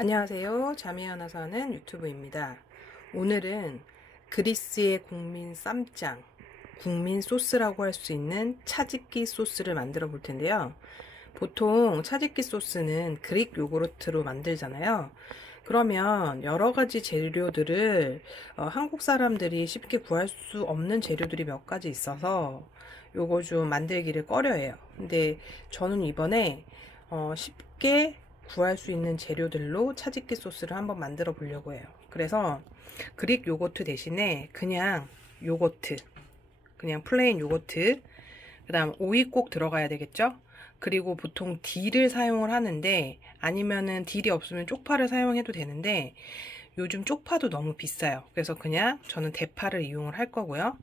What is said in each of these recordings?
안녕하세요. 잠이 하나 사는 유튜브입니다. 오늘은 그리스의 국민 쌈장, 국민 소스라고 할 수 있는 차지끼 소스를 만들어 볼 텐데요. 보통 차지끼 소스는 그릭 요구르트로 만들잖아요. 그러면 여러 가지 재료들을 한국 사람들이 쉽게 구할 수 없는 재료들이 몇 가지 있어서 요거 좀 만들기를 꺼려해요. 근데 저는 이번에 쉽게 구할 수 있는 재료들로 차지끼 소스를 한번 만들어 보려고 해요. 그래서 그릭 요거트 대신에 그냥 요거트, 그냥 플레인 요거트, 그 다음 오이 꼭 들어가야 되겠죠? 그리고 보통 딜을 사용을 하는데, 아니면은 딜이 없으면 쪽파를 사용해도 되는데, 요즘 쪽파도 너무 비싸요. 그래서 그냥 저는 대파를 이용을 할 거고요.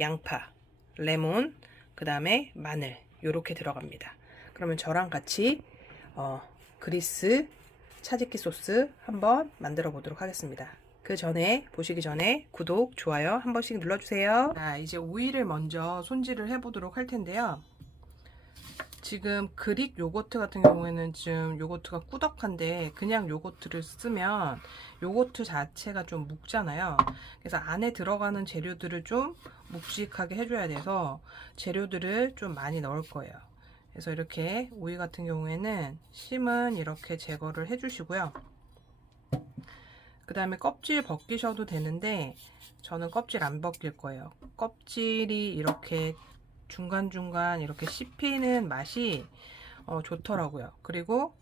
양파, 레몬, 그 다음에 마늘 요렇게 들어갑니다. 그러면 저랑 같이 그리스 차지끼 소스 한번 만들어 보도록 하겠습니다. 그 전에, 보시기 전에 구독, 좋아요 한 번씩 눌러주세요. 자, 이제 오이를 먼저 손질을 해 보도록 할 텐데요. 지금 그릭 요거트 같은 경우에는 지금 요거트가 꾸덕한데, 그냥 요거트를 쓰면 요거트 자체가 좀 묵잖아요. 그래서 안에 들어가는 재료들을 좀 묵직하게 해줘야 돼서 재료들을 좀 많이 넣을 거예요. 그래서 이렇게 오이 같은 경우에는 심은 이렇게 제거를 해주시고요. 그 다음에 껍질 벗기셔도 되는데 저는 껍질 안 벗길 거예요. 껍질이 이렇게 중간중간 이렇게 씹히는 맛이 좋더라고요. 그리고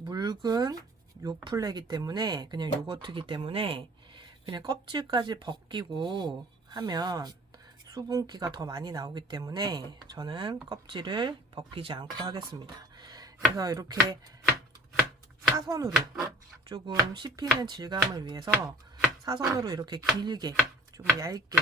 묽은 요플레이기 때문에, 그냥 요거트기 때문에 그냥 껍질까지 벗기고 하면 수분기가 더 많이 나오기 때문에 저는 껍질을 벗기지 않고 하겠습니다. 그래서 이렇게 사선으로 조금 씹히는 질감을 위해서 사선으로 이렇게 길게 조금 얇게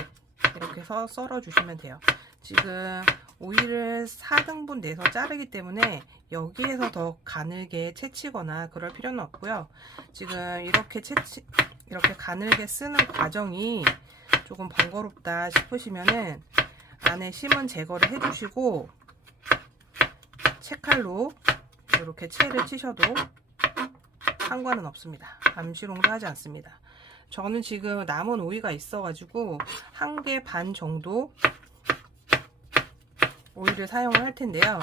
이렇게 썰어 주시면 돼요. 지금 오이를 4등분 내서 자르기 때문에 여기에서 더 가늘게 채치거나 그럴 필요는 없고요. 지금 이렇게 이렇게 가늘게 쓰는 과정이 조금 번거롭다 싶으시면은 안에 심은 제거를 해주시고 채칼로 이렇게 채를 치셔도 상관은 없습니다. 감시롱도 하지 않습니다. 저는 지금 남은 오이가 있어가지고 1개 반 정도 오이를 사용을 할 텐데요.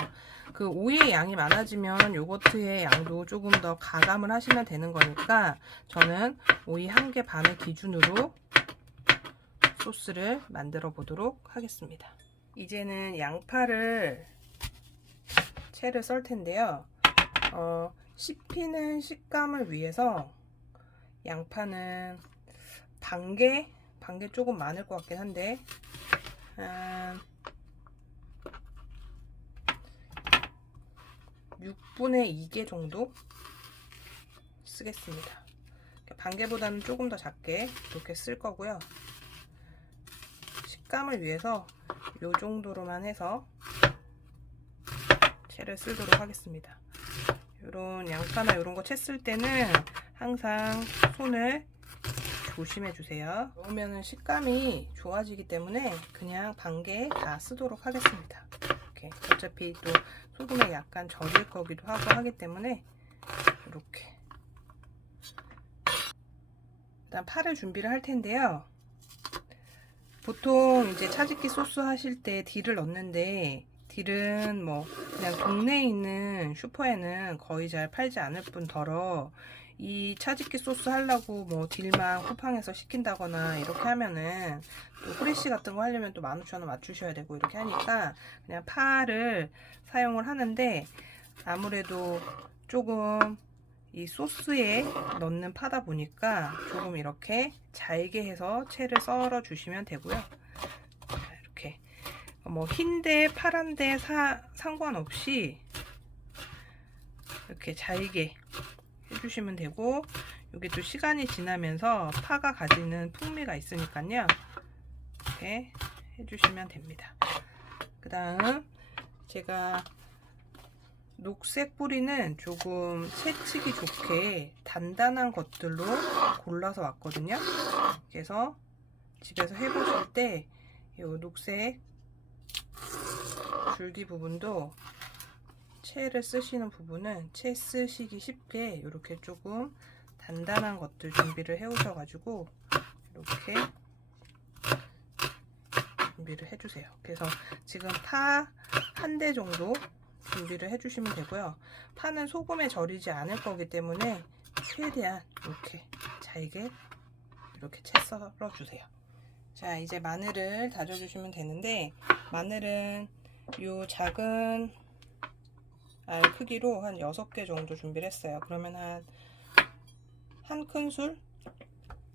그 오이의 양이 많아지면 요거트의 양도 조금 더 가감을 하시면 되는 거니까 저는 오이 1개 반을 기준으로 소스를 만들어 보도록 하겠습니다. 이제는 양파를 채를 썰 텐데요. 씹히는 식감을 위해서 양파는 반개 조금 많을 것 같긴 한데 한 6분의 2개 정도 쓰겠습니다. 반개보다는 조금 더 작게 이렇게 쓸 거고요. 식감을 위해서 이 정도로만 해서 채를 쓸도록 하겠습니다. 이런 양파나 이런 거 채 쓸 때는 항상 손을 조심해 주세요. 넣으면 식감이 좋아지기 때문에 그냥 반개 다 쓰도록 하겠습니다. 이렇게 어차피 또 소금에 약간 절일 거기도 하고 하기 때문에 이렇게. 일단 파를 준비를 할 텐데요. 보통 이제 차지끼 소스 하실 때 딜을 넣는데, 딜은 뭐 그냥 동네에 있는 슈퍼에는 거의 잘 팔지 않을 뿐더러 이 차지끼 소스 하려고 뭐 딜만 쿠팡에서 시킨다거나 이렇게 하면은 또 후레쉬 같은 거 하려면 또 15,000원 맞추셔야 되고 이렇게 하니까 그냥 파를 사용을 하는데, 아무래도 조금 이 소스에 넣는 파다 보니까 조금 이렇게 잘게 해서 채를 썰어 주시면 되고요. 이렇게 뭐 흰데 파란데 상관없이 이렇게 잘게 해주시면 되고, 이게 또 시간이 지나면서 파가 가지는 풍미가 있으니까요. 이렇게 해주시면 됩니다. 그 다음 제가 녹색 뿌리는 조금 채치기 좋게 단단한 것들로 골라서 왔거든요. 그래서 집에서 해보실 때 이 녹색 줄기 부분도 채를 쓰시는 부분은 채 쓰시기 쉽게 이렇게 조금 단단한 것들 준비를 해 오셔가지고 이렇게 준비를 해주세요. 그래서 지금 파 한 대 정도 준비를 해주시면 되고요. 파는 소금에 절이지 않을 거기 때문에 최대한 이렇게 잘게 이렇게 채 썰어주세요. 자, 이제 마늘을 다져주시면 되는데, 마늘은 요 작은 알 크기로 한 6개 정도 준비를 했어요. 그러면 한 큰술,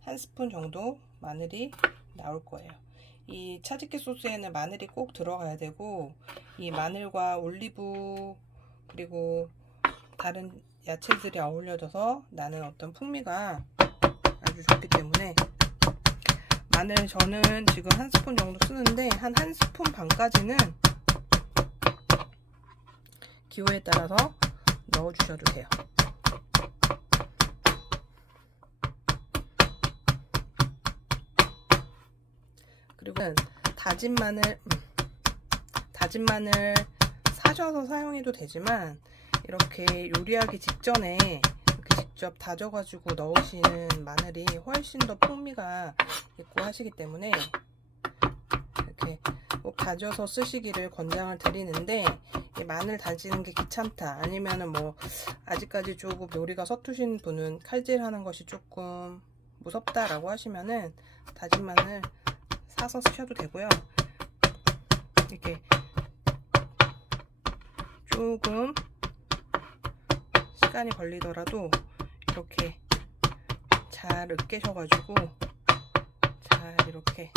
한 스푼 정도 마늘이 나올 거예요. 이 차지기 소스에는 마늘이 꼭 들어가야 되고, 이 마늘과 올리브 그리고 다른 야채들이 어울려져서 나는 어떤 풍미가 아주 좋기 때문에 마늘 저는 지금 한 스푼 정도 쓰는데 한 스푼 반까지는 기호에 따라서 넣어주셔도 돼요. 그리고 다진 마늘 사셔서 사용해도 되지만 이렇게 요리하기 직전에 이렇게 직접 다져가지고 넣으시는 마늘이 훨씬 더 풍미가 있고 하시기 때문에 이렇게 꼭 다져서 쓰시기를 권장을 드리는데, 마늘 다지는 게 귀찮다, 아니면은 뭐 아직까지 조금 요리가 서투신 분은 칼질하는 것이 조금 무섭다라고 하시면은 다진 마늘 사서 쓰셔도 되고요. 이렇게 조금 시간이 걸리더라도 이렇게 잘 으깨셔가지고 잘 이렇게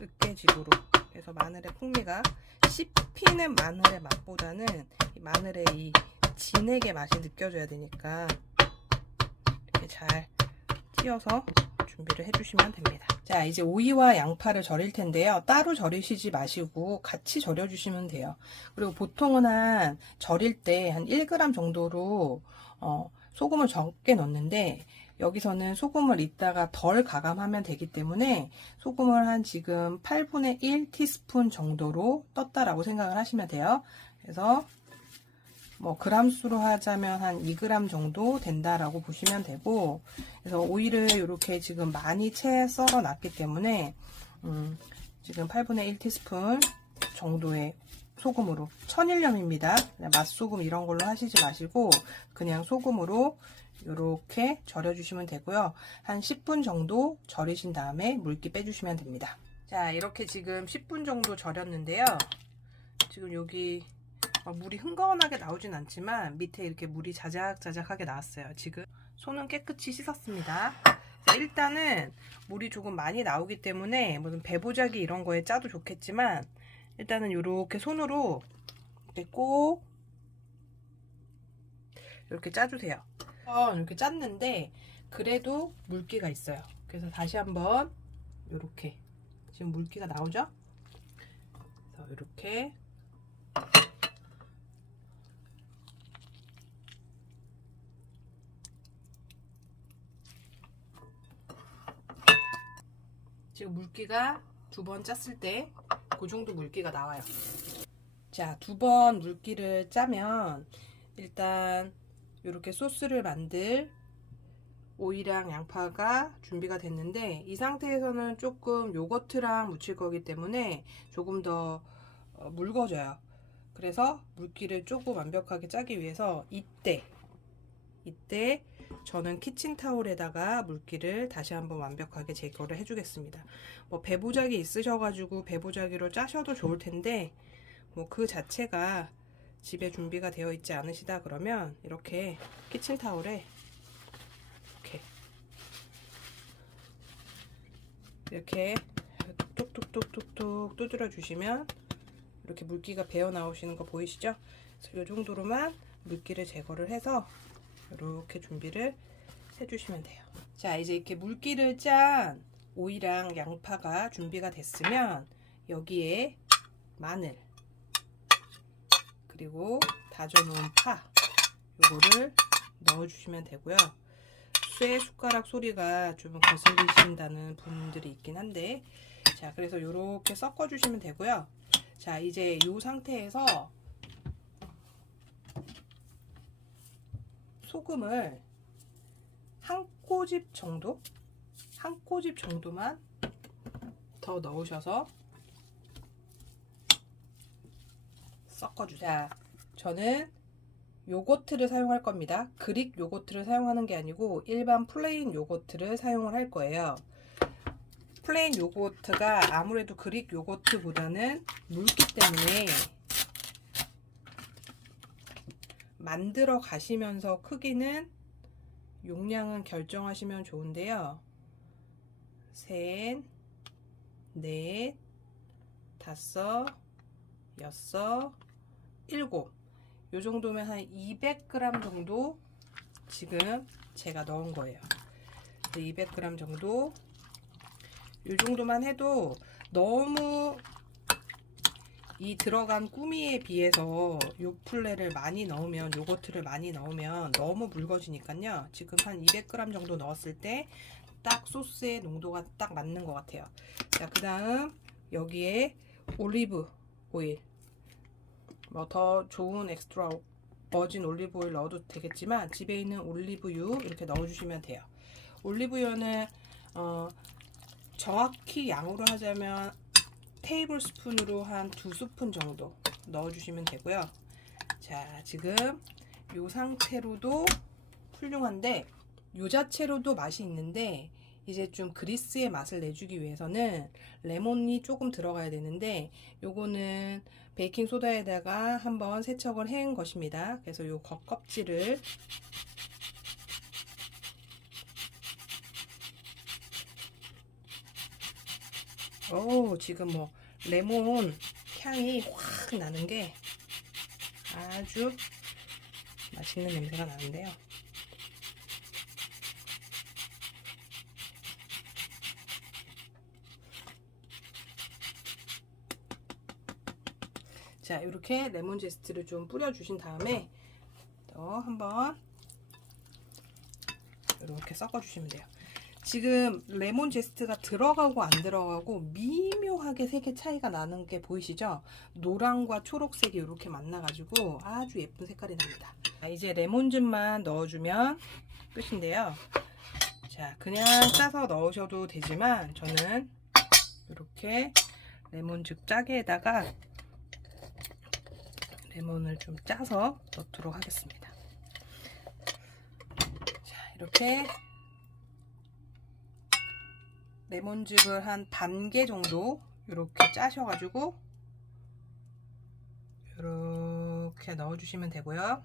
으깨지도록 해서 마늘의 풍미가 씹히는 마늘의 맛보다는 이 마늘의 이 진액의 맛이 느껴져야 되니까 이렇게 잘 찧어서 준비를 해주시면 됩니다. 자, 이제 오이와 양파를 절일 텐데요. 따로 절이시지 마시고 같이 절여주시면 돼요. 그리고 보통은 절일 때 한 1g 정도로 소금을 적게 넣는데, 여기서는 소금을 이따가 덜 가감하면 되기 때문에 소금을 한 지금 8분의 1 티스푼 정도로 떴다라고 생각을 하시면 돼요. 그래서 뭐 그람수로 하자면 한 2g 정도 된다라고 보시면 되고, 그래서 오이를 이렇게 지금 많이 채 썰어 놨기 때문에 지금 8분의 1 티스푼 정도의 소금으로, 천일염입니다. 맛소금 이런 걸로 하시지 마시고 그냥 소금으로 이렇게 절여주시면 되고요. 한 10분 정도 절이신 다음에 물기 빼주시면 됩니다. 자, 이렇게 지금 10분 정도 절였는데요. 지금 여기 물이 흥건하게 나오진 않지만 밑에 이렇게 물이 자작자작하게 나왔어요. 지금 손은 깨끗이 씻었습니다. 자, 일단은 물이 조금 많이 나오기 때문에 무슨 배보자기 이런 거에 짜도 좋겠지만, 일단은 이렇게 손으로 꼭 이렇게 짜주세요. 이렇게 짰는데 그래도 물기가 있어요. 그래서 다시 한번 이렇게, 지금 물기가 나오죠? 그래서 이렇게 지금 물기가 2번 짰을 때 그 정도 물기가 나와요. 자, 2번 물기를 짜면 일단 이렇게 소스를 만들 오이랑 양파가 준비가 됐는데, 이 상태에서는 조금 요거트랑 무칠 거기 때문에 조금 더 묽어져요. 그래서 물기를 조금 완벽하게 짜기 위해서 이때 저는 키친타올에다가 물기를 다시 한번 완벽하게 제거를 해주겠습니다. 뭐 배보자기 있으셔가지고 배보자기로 짜셔도 좋을 텐데, 뭐 그 자체가 집에 준비가 되어 있지 않으시다 그러면 이렇게 키친타올에 이렇게 톡톡톡톡톡 두드려 주시면 이렇게 물기가 배어 나오시는 거 보이시죠? 그래서 이 정도로만 물기를 제거를 해서 이렇게 준비를 해주시면 돼요. 자, 이제 이렇게 물기를 짠 오이랑 양파가 준비가 됐으면 여기에 마늘 그리고 다져놓은 파 요거를 넣어주시면 되고요. 쇠 숟가락 소리가 좀 거슬리신다는 분들이 있긴 한데, 자, 그래서 이렇게 섞어주시면 되고요. 자, 이제 이 상태에서 소금을 한 꼬집 정도? 한 꼬집 정도만 더 넣으셔서 섞어주세요. 저는 요거트를 사용할 겁니다. 그릭 요거트를 사용하는 게 아니고 일반 플레인 요거트를 사용을 할 거예요. 플레인 요거트가 아무래도 그릭 요거트보다는 묽기 때문에 만들어 가시면서 크기는 용량은 결정하시면 좋은데요. 셋, 넷, 다섯, 여섯, 일곱. 요 정도면 한 200g 정도 지금 제가 넣은 거예요. 200g 정도. 요 정도만 해도 너무 이 들어간 꾸미에 비해서 요플레를 많이 넣으면, 요거트를 많이 넣으면 너무 묽어지니까요. 지금 한 200g 정도 넣었을 때 딱 소스의 농도가 딱 맞는 것 같아요. 자, 그 다음 여기에 올리브 오일, 뭐 더 좋은 엑스트라 버진 올리브 오일 넣어도 되겠지만 집에 있는 올리브유 이렇게 넣어주시면 돼요. 올리브유는 정확히 양으로 하자면 테이블 스푼으로 한 2스푼 정도 넣어주시면 되고요. 자, 지금 이 상태로도 훌륭한데 요 자체로도 맛이 있는데 이제 좀 그리스의 맛을 내주기 위해서는 레몬이 조금 들어가야 되는데 요거는 베이킹 소다에다가 한번 세척을 해온 것입니다. 그래서 요 겉껍질을 지금 뭐 레몬 향이 확 나는 게 아주 맛있는 냄새가 나는데요. 자, 이렇게 레몬 제스트를 좀 뿌려주신 다음에 또 한번 이렇게 섞어주시면 돼요. 지금 레몬 제스트가 들어가고 안 들어가고 미묘하게 색의 차이가 나는 게 보이시죠? 노랑과 초록색이 이렇게 만나가지고 아주 예쁜 색깔이 납니다. 자, 이제 레몬즙만 넣어주면 끝인데요. 자, 그냥 짜서 넣으셔도 되지만 저는 이렇게 레몬즙 짜게에다가 레몬을 좀 짜서 넣도록 하겠습니다. 자, 이렇게 레몬즙을 한 반 개 정도 이렇게 짜셔가지고 이렇게 넣어주시면 되고요.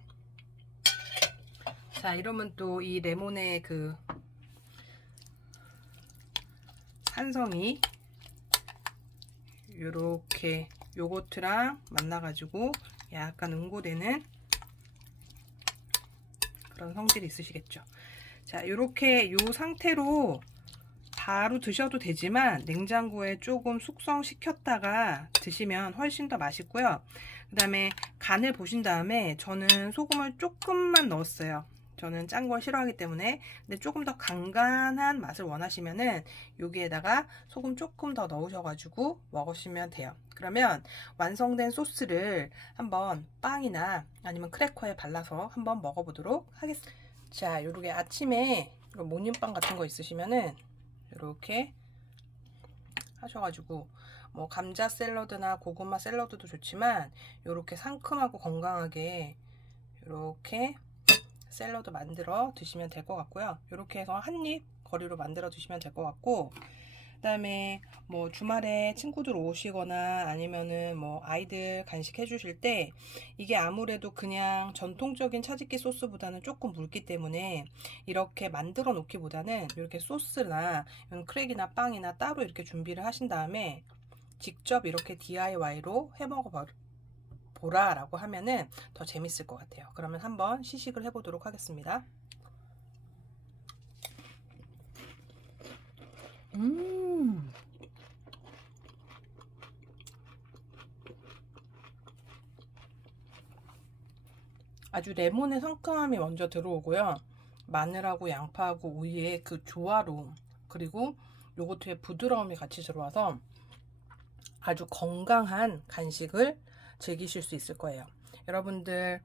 자, 이러면 또 이 레몬의 그 산성이 이렇게 요거트랑 만나가지고 약간 응고되는 그런 성질이 있으시겠죠. 자, 이렇게 요 상태로 바로 드셔도 되지만 냉장고에 조금 숙성시켰다가 드시면 훨씬 더 맛있고요. 그 다음에 간을 보신 다음에 저는 소금을 조금만 넣었어요. 저는 짠 걸 싫어하기 때문에. 근데 조금 더 간간한 맛을 원하시면은 여기에다가 소금 조금 더 넣으셔가지고 먹으시면 돼요. 그러면 완성된 소스를 한번 빵이나 아니면 크래커에 발라서 한번 먹어보도록 하겠습니다. 자, 요렇게 아침에 모닝빵 같은 거 있으시면은 이렇게 하셔가지고 뭐 감자 샐러드나 고구마 샐러드도 좋지만 이렇게 상큼하고 건강하게 이렇게 샐러드 만들어 드시면 될 것 같고요. 이렇게 해서 한입 거리로 만들어 드시면 될 것 같고, 그 다음에 뭐 주말에 친구들 오시거나 아니면은 뭐 아이들 간식 해주실 때 이게 아무래도 그냥 전통적인 차지기 소스보다는 조금 묽기 때문에 이렇게 만들어 놓기보다는 이렇게 소스나 크랙이나 빵이나 따로 이렇게 준비를 하신 다음에 직접 이렇게 DIY로 해 먹어 보라라고 하면은 더 재밌을 것 같아요. 그러면 한번 시식을 해보도록 하겠습니다. 아주 레몬의 상큼함이 먼저 들어오고요. 마늘하고 양파하고 오이의 그 조화로움, 그리고 요거트의 부드러움이 같이 들어와서 아주 건강한 간식을 즐기실 수 있을 거예요. 여러분들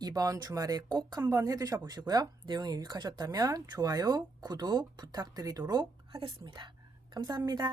이번 주말에 꼭 한번 해 드셔 보시고요. 내용이 유익하셨다면 좋아요, 구독 부탁드리도록 하겠습니다. 감사합니다.